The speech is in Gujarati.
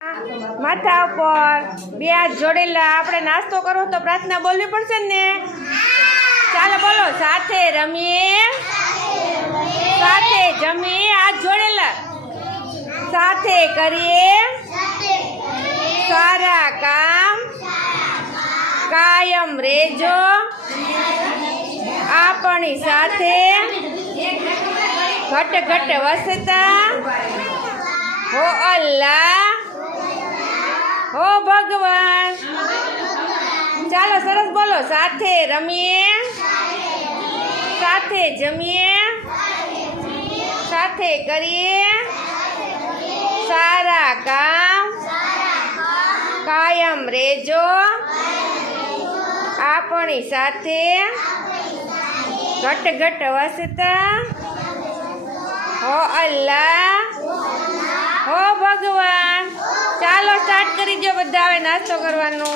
માથા ઉપર બે હાથ જોડેલા આપણે નાસ્તો કરવો તો પ્રાર્થના બોલવી પડશે ને। ચાલો બોલો, સાથે રમીએ, સાથે જમીએ, હાથ જોડેલા, સાથે કરીએ સારા કામ, કાયમ રેજો આપણી સાથે, ઘટ ઘટ વસતા હો અલ્લાહ હો ભગવાન। ચાલો સરસ બોલો, સાથે રમીએ, સાથે જમીએ, સાથે કરીએ સારા કામ, કાયમ રેજો આપણી સાથે, ઘટ ઘટ વસતા હો અલ્લાહ હો ભગવાન। ચાલો સ્ટાર્ટ કરી દો બધા, હવે નાસ્તો કરવાનો।